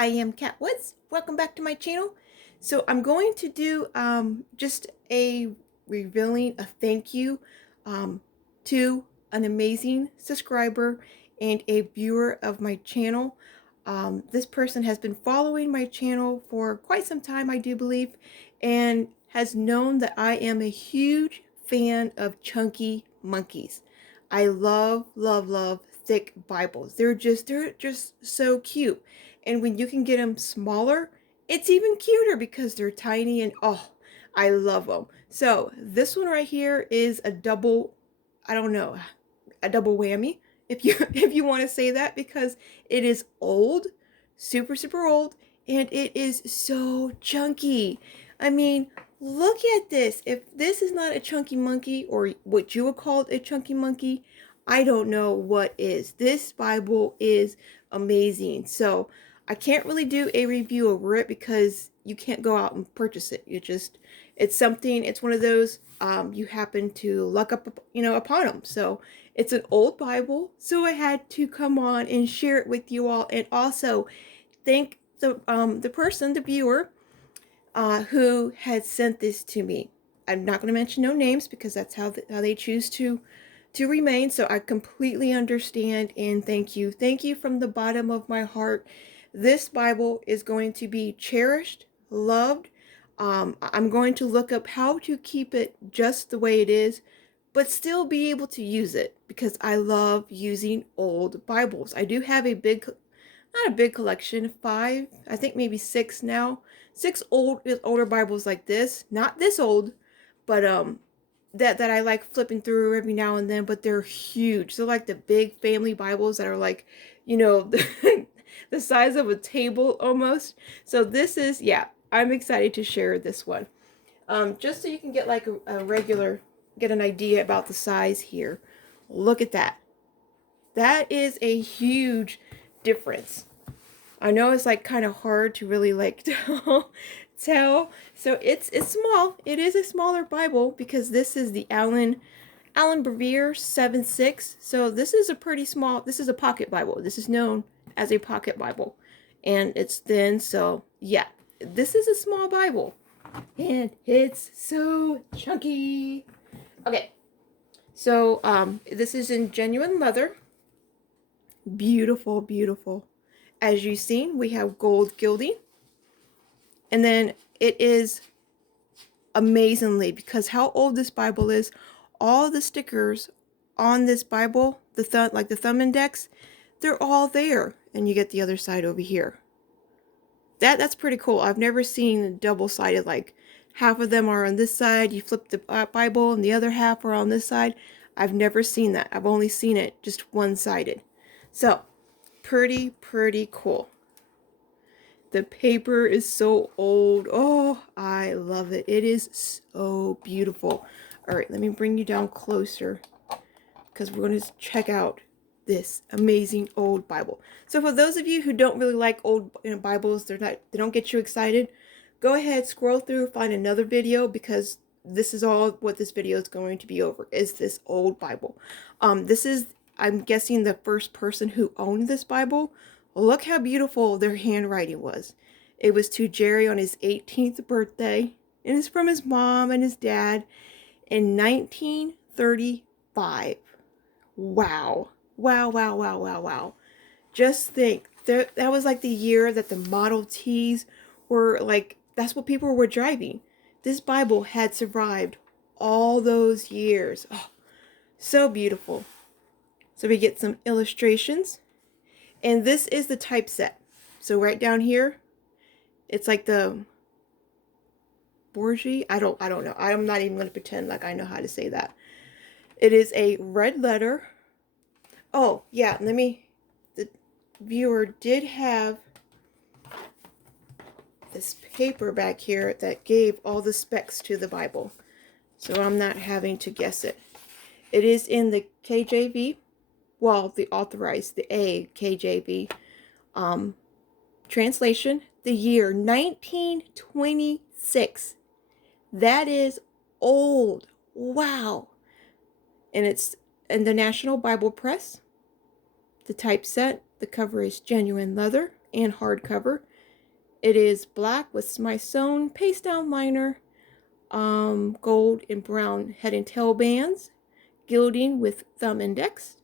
I am Cat Woods. Welcome back to my channel. So I'm going to do just a revealing a thank you to an amazing subscriber and a viewer of my channel. This person has been following my channel for quite some time, I do believe, and has known that I am a huge fan of chunky monkeys. I love, love, love thick Bibles. They're just so cute. And when you can get them smaller, it's even cuter because they're tiny and oh, I love them. So this one right here is a double, I don't know, a double whammy if you if you want to say that, because it is old, super super old, and it is so chunky. I mean, look at this. If this is not a chunky monkey, or what you would call a chunky monkey, I don't know what is. This Bible is amazing. So I can't really do a review over it because you can't go out and purchase it. It's something, it's one of those, you happen to luck up, upon them. So it's an old Bible, so I had to come on and share it with you all, and also thank the person, the viewer, who had sent this to me. I'm not going to mention no names because that's how they choose to remain. So I completely understand, and thank you from the bottom of my heart. This Bible is going to be cherished, loved. I'm going to look up how to keep it just the way it is, but still be able to use it because I love using old Bibles. I do have a big, not a big collection, five, I think maybe six now. Six older Bibles like this, not this old, but that I like flipping through every now and then, but they're huge. They're like the big family Bibles that are like, the size of a table almost. So this is, yeah, I'm excited to share this one. Just so you can get like a regular, get an idea about the size here. Look at that. That is a huge difference. I know it's like kind of hard to really like tell. So it's small. It is a smaller Bible because this is the Allen Brevier 7.6. So this is a pretty small. This is a pocket Bible. This is known as a pocket Bible, and it's thin. So yeah, this is a small Bible, and it's so chunky. Okay, so this is in genuine leather. Beautiful, beautiful. As you've seen, we have gold gilding. And then it is amazingly, because how old this Bible is, all the stickers on this Bible, like the thumb index, they're all there. And you get the other side over here. That's pretty cool. I've never seen double-sided, like half of them are on this side, you flip the Bible, and the other half are on this side. I've never seen that. I've only seen it just one-sided. So, pretty, pretty cool. The paper is so old. Oh, I love it. It is so beautiful. All right, let me bring you down closer because we're going to check out this amazing old Bible. So for those of you who don't really like old Bibles, they don't get you excited, go ahead, scroll through, find another video, because this is all what this video is going to be over, is this old Bible. This is, I'm guessing, the first person who owned this Bible. Look how beautiful their handwriting was. It was to Jerry on his 18th birthday, and it's from his mom and his dad in 1935. Wow. Wow, wow, wow, wow, wow. Just think, that was like the year that the Model Ts were like, that's what people were driving. This Bible had survived all those years. Oh, so beautiful. So we get some illustrations. And this is the typeset. So right down here, it's like the Borgie. I don't know. I'm not even going to pretend like I know how to say that. It is a red letter. Oh, yeah, the viewer did have this paper back here that gave all the specs to the Bible. So I'm not having to guess it. It is in the KJV. Well, the authorized, the KJV translation, the year 1926. That is old. Wow. And it's in the National Bible Press. The typeset, the cover is genuine leather and hardcover. It is black with my sewn paste down liner, gold and brown head and tail bands, gilding with thumb index.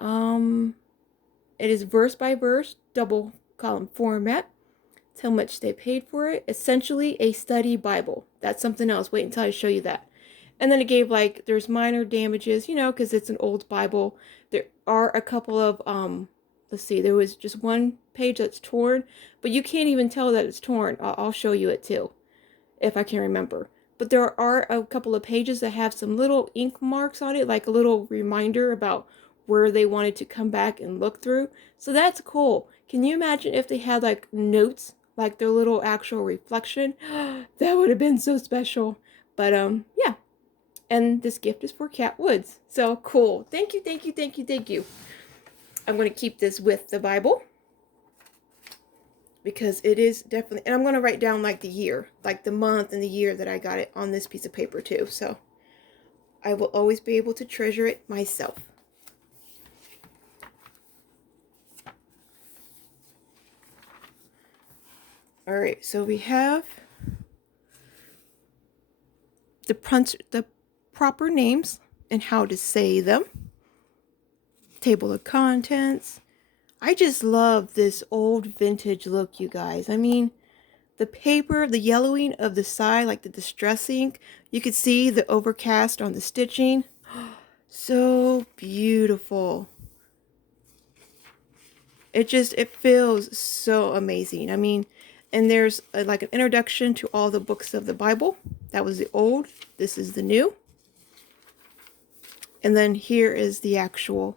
It is verse by verse, double column format. That's how much they paid for it. Essentially a study Bible. That's something else. Wait until I show you that. And then it gave like, there's minor damages, you know, because it's an old Bible. There are a couple of, let's see, there was just one page that's torn, but you can't even tell that it's torn. I'll show you it too, if I can remember. But there are a couple of pages that have some little ink marks on it, like a little reminder about where they wanted to come back and look through. So that's cool. Can you imagine if they had like notes, like their little actual reflection? That would have been so special. But yeah. And this gift is for Cat Woods. So cool. Thank you, thank you, thank you, thank you. I'm going to keep this with the Bible, because it is definitely, and I'm going to write down like the year, like the month and the year that I got it on this piece of paper too. So I will always be able to treasure it myself. All right, so we have the proper names and how to say them. Table of contents. I just love this old vintage look, you guys. I mean, the paper, the yellowing of the side, like the distress ink. You could see the overcast on the stitching. So beautiful. It feels so amazing. I mean, and there's like an introduction to all the books of the Bible. That was the old. This is the new. And then here is the actual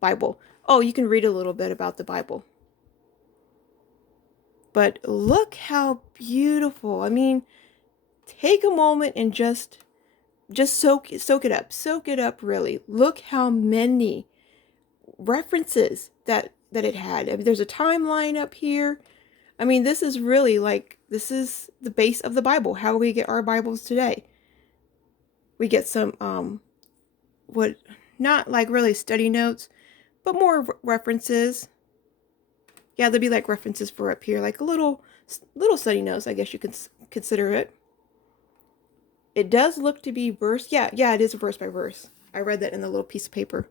Bible. Oh, you can read a little bit about the Bible. But look how beautiful. I mean, take a moment and just soak it up. Soak it up, really. Look how many references that it had. I mean, there's a timeline up here. I mean, this is really like, this is the base of the Bible. How we get our Bibles today. We get some, not like really study notes, but more references. Yeah, there'd be like references for up here, like a little study notes, I guess you could consider it. It does look to be verse. Yeah, it is verse by verse. I read that in the little piece of paper.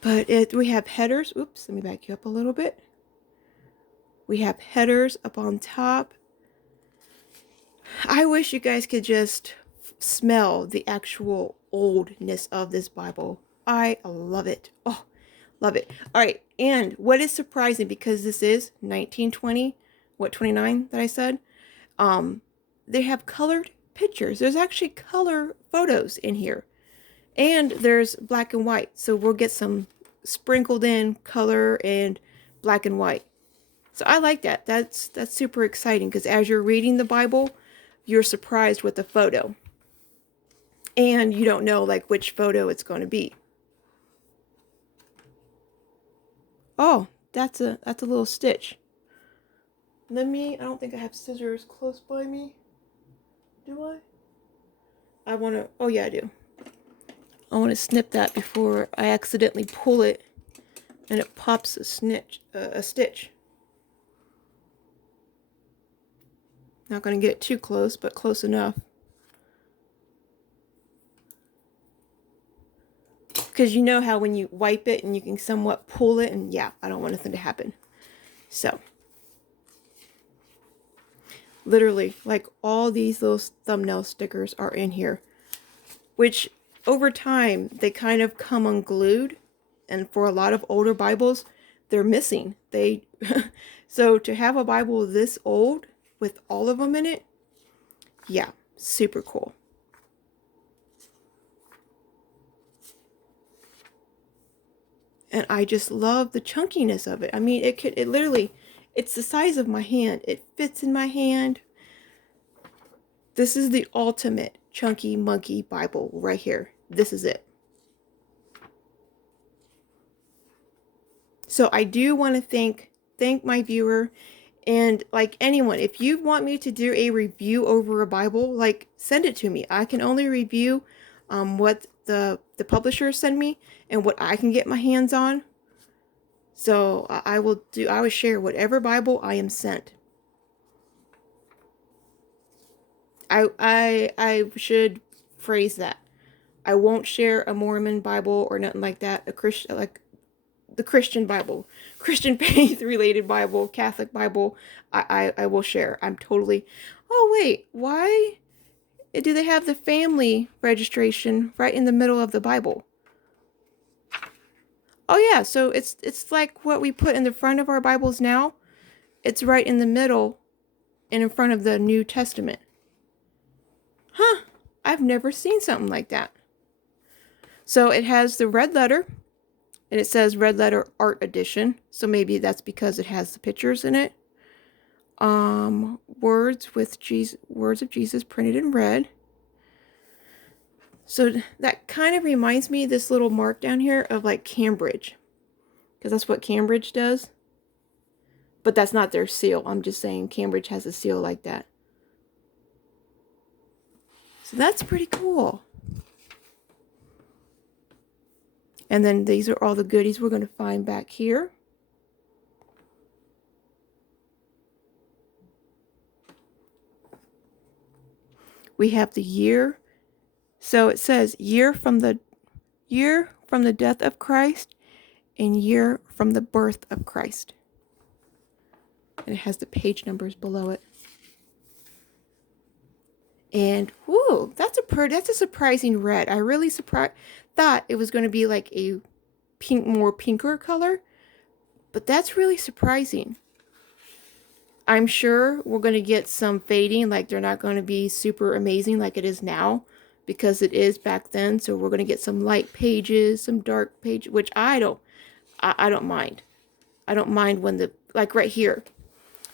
But we have headers. Oops, let me back you up a little bit. We have headers up on top. I wish you guys could just smell the actual oldness of this Bible. I love it. Oh, love it. All right, and what is surprising, because this is 1920, 29 that I said, they have colored pictures. There's actually color photos in here. And there's black and white. So we'll get some sprinkled in color and black and white. So I like that. That's super exciting, because as you're reading the Bible, you're surprised with the photo. And you don't know like which photo it's going to be. Oh, that's a little stitch. I don't think I have scissors close by me. Do I? Oh yeah, I do. I want to snip that before I accidentally pull it and it pops a stitch. Not going to get it too close, but close enough. Because you know how when you wipe it and you can somewhat pull it, and yeah, I don't want nothing to happen. So, literally, like all these little thumbnail stickers are in here, which over time, they kind of come unglued, and for a lot of older Bibles, they're missing. So to have a Bible this old with all of them in it, yeah, super cool. And I just love the chunkiness of it. I mean, it literally, it's the size of my hand. It fits in my hand. This is the ultimate Chunky Monkey Bible right here. This is it. So I do want to thank my viewer, and like anyone, if you want me to do a review over a Bible, like send it to me. I can only review what the publishers send me and what I can get my hands on. So I will share whatever Bible I am sent. I should phrase that. I won't share a Mormon Bible or nothing like that. A Christian, like the Christian Bible, Christian faith related Bible, Catholic Bible, I will share. I'm totally. Oh wait, why do they have the family registration right in the middle of the Bible? Oh yeah, so it's like what we put in the front of our Bibles now. It's right in the middle and in front of the New Testament. Huh, I've never seen something like that. So it has the red letter, and it says red letter art edition. So maybe that's because it has the pictures in it. Words of Jesus printed in red. So that kind of reminds me, this little mark down here, of like Cambridge, because that's what Cambridge does. But that's not their seal. I'm just saying Cambridge has a seal like that. So that's pretty cool. And then these are all the goodies we're going to find back here. We have the year. So it says year from the death of Christ and year from the birth of Christ. And it has the page numbers below it. And whoo, that's a surprising red. I really thought it was going to be like a more pinker color, but that's really surprising. I'm sure we're going to get some fading, like they're not going to be super amazing like it is now, because it is back then. So we're going to get some light pages, some dark pages, which I don't mind. I don't mind when like right here,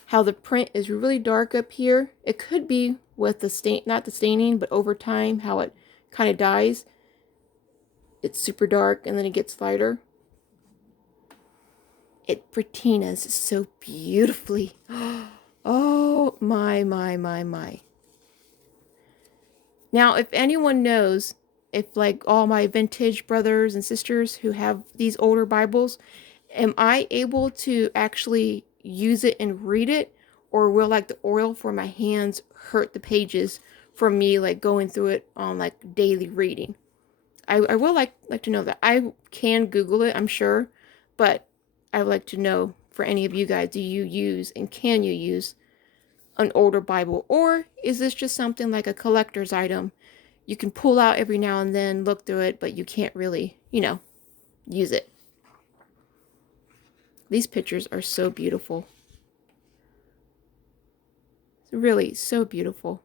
how the print is really dark up here. It could be with the stain, not the staining, but over time, how it kind of dies. It's super dark and then it gets lighter. It patinas so beautifully. Oh, my. Now, if anyone knows, if like all my vintage brothers and sisters who have these older Bibles, am I able to actually use it and read it? Or will like the oil for my hands hurt the pages from me like going through it on like daily reading? I will like to know that. I can Google it, I'm sure, but I would like to know for any of you guys, do you use and can you use an older Bible? Or is this just something like a collector's item? You can pull out every now and then, look through it, but you can't really, use it. These pictures are so beautiful. Really so beautiful.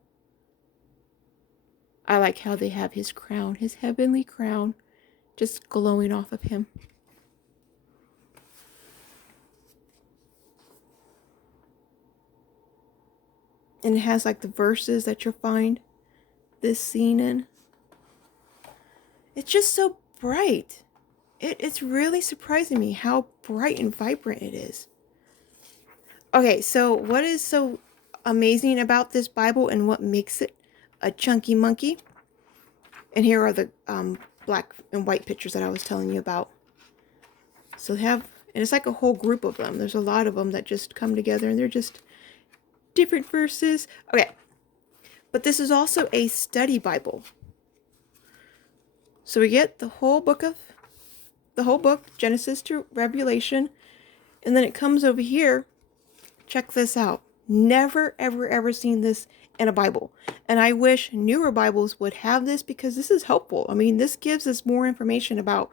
I like how they have his crown, his heavenly crown, just glowing off of him. And it has like the verses that you'll find this scene in. It's just so bright. It's really surprising me how bright and vibrant it is. Okay, so what is so amazing about this Bible and what makes it a chunky monkey? And here are the black and white pictures that I was telling you about. So they have, and it's like a whole group of them. There's a lot of them that just come together and they're just different verses. Okay, but this is also a study Bible. So we get the whole book, Genesis to Revelation, and then it comes over here. Check this out. Never, ever seen this in a Bible. And I wish newer Bibles would have this because this is helpful. I mean, this gives us more information about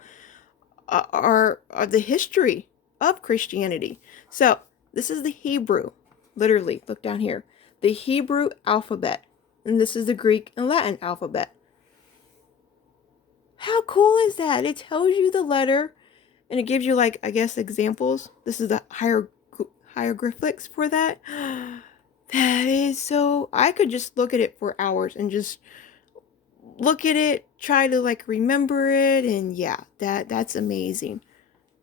the history of Christianity. So this is the Hebrew. Literally, look down here. The Hebrew alphabet. And this is the Greek and Latin alphabet. How cool is that? It tells you the letter and it gives you like, I guess, examples. This is the hieroglyphics for that. That is so, I could just look at it for hours and just look at it, try to like remember it. And yeah, that's amazing.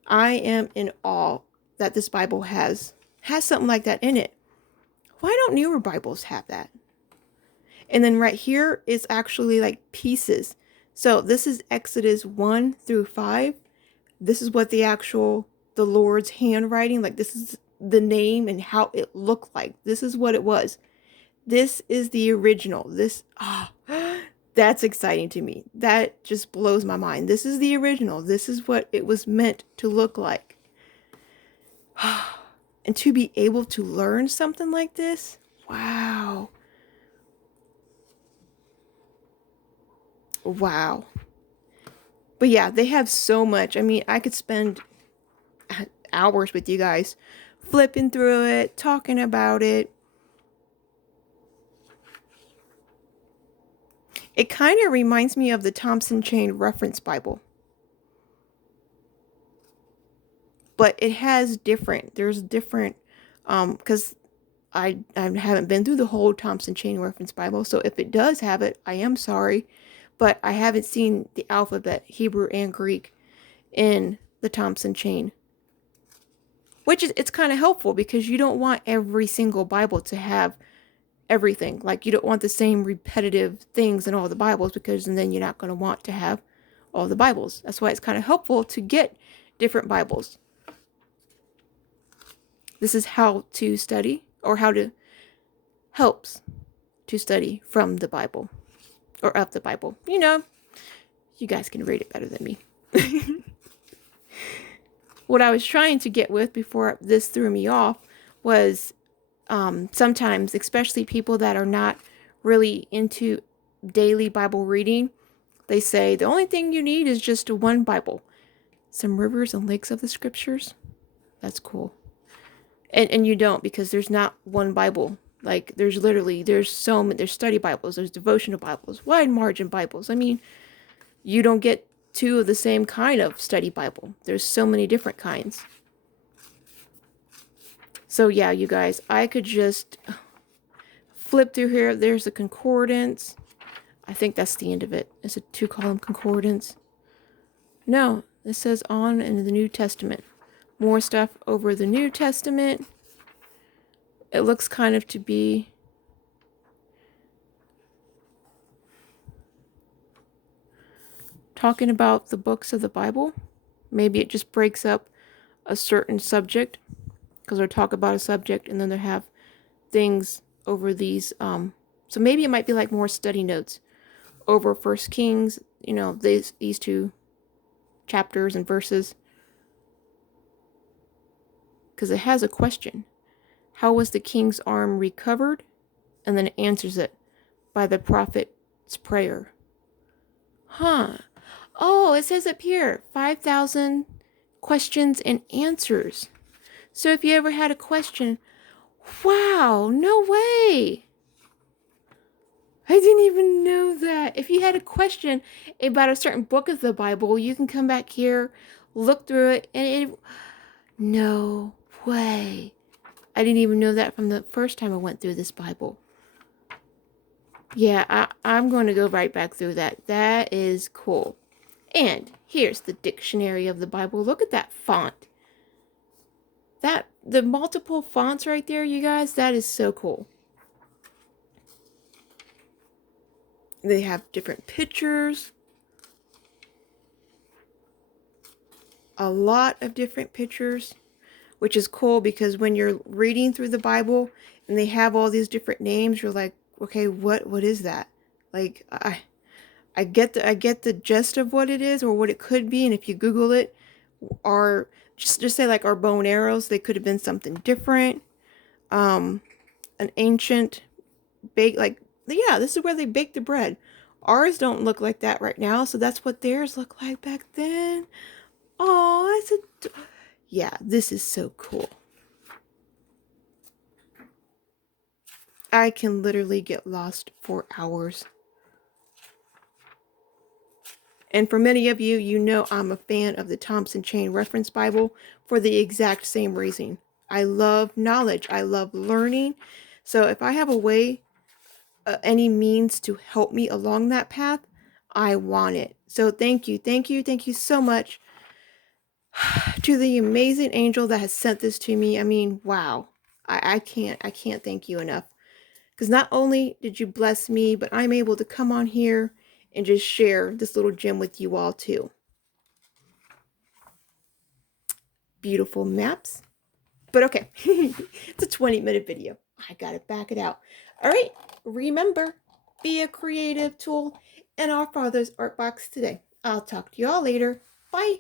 I am in awe that this Bible has something like that in it. Why don't newer Bibles have that? And then right here is actually like pieces. So this is Exodus 1 through 5. This is what the actual the Lord's handwriting. Like, this is the name and how it looked like. This is what it was. This is the original. This, that's exciting to me. That just blows my mind. This is the original. This is what it was meant to look like. And to be able to learn something like this, wow. Wow. But yeah, they have so much. I mean, I could spend hours with you guys flipping through it, talking about it. It kind of reminds me of the Thompson Chain Reference Bible. But it has different, there's different, because I haven't been through the whole Thompson Chain Reference Bible. So if it does have it, I am sorry. But I haven't seen the alphabet, Hebrew and Greek, in the Thompson Chain. Which is, it's kind of helpful because you don't want every single Bible to have everything. Like, you don't want the same repetitive things in all the Bibles, because then you're not going to want to have all the Bibles. That's why it's kind of helpful to get different Bibles. This is how to study, or how to helps to study from the Bible, or of the Bible. You know, you guys can read it better than me. What I was trying to get with before this threw me off was sometimes, especially people that are not really into daily Bible reading, they say the only thing you need is just one Bible. Some rivers and lakes of the scriptures. That's cool. And you don't, because there's not one Bible. Like, there's so many, there's study Bibles, there's devotional Bibles, wide margin Bibles. I mean, you don't get two of the same kind of study Bible. There's so many different kinds. So yeah, you guys, I could just flip through here. There's a concordance. I think that's the end of it. It's a 2-column concordance. No, it says on in the New Testament. More stuff over the New Testament. It looks kind of to be talking about the books of the Bible. Maybe it just breaks up a certain subject, because they'll talk about a subject and then they have things over these. So maybe it might be like more study notes over First Kings, you know, these two chapters and verses. Because it has a question. How was the king's arm recovered? And then it answers it by the prophet's prayer. Huh. Oh, it says up here, 5,000 questions and answers. So if you ever had a question, wow, no way. I didn't even know that. If you had a question about a certain book of the Bible, you can come back here, look through it, and no way. I didn't even know that from the first time I went through this Bible. Yeah, I'm going to go right back through that. That is cool. And here's the dictionary of the Bible. Look at that font. The multiple fonts right there, you guys, that is so cool. They have different pictures. A lot of different pictures, which is cool, because when you're reading through the Bible and they have all these different names, you're like, okay, what is that? Like, I get the gist of what it is or what it could be, and if you Google it, or just say like our bow and arrows, they could have been something different. An ancient bake, like, yeah, this is where they bake the bread. Ours don't look like that right now, so that's what theirs looked like back then. Oh, yeah, this is so cool. I can literally get lost for hours. And for many of you, you know I'm a fan of the Thompson Chain Reference Bible for the exact same reason. I love knowledge. I love learning. So if I have a way, any means to help me along that path, I want it. So thank you so much to the amazing angel that has sent this to me. I mean, wow. I can't thank you enough. Because not only did you bless me, but I'm able to come on here and just share this little gem with you all too. beautiful maps. But okay, it's a 20-minute video. I gotta back it out. All right, remember, be a creative tool in our Father's Art Box today. I'll talk to y'all later. Bye.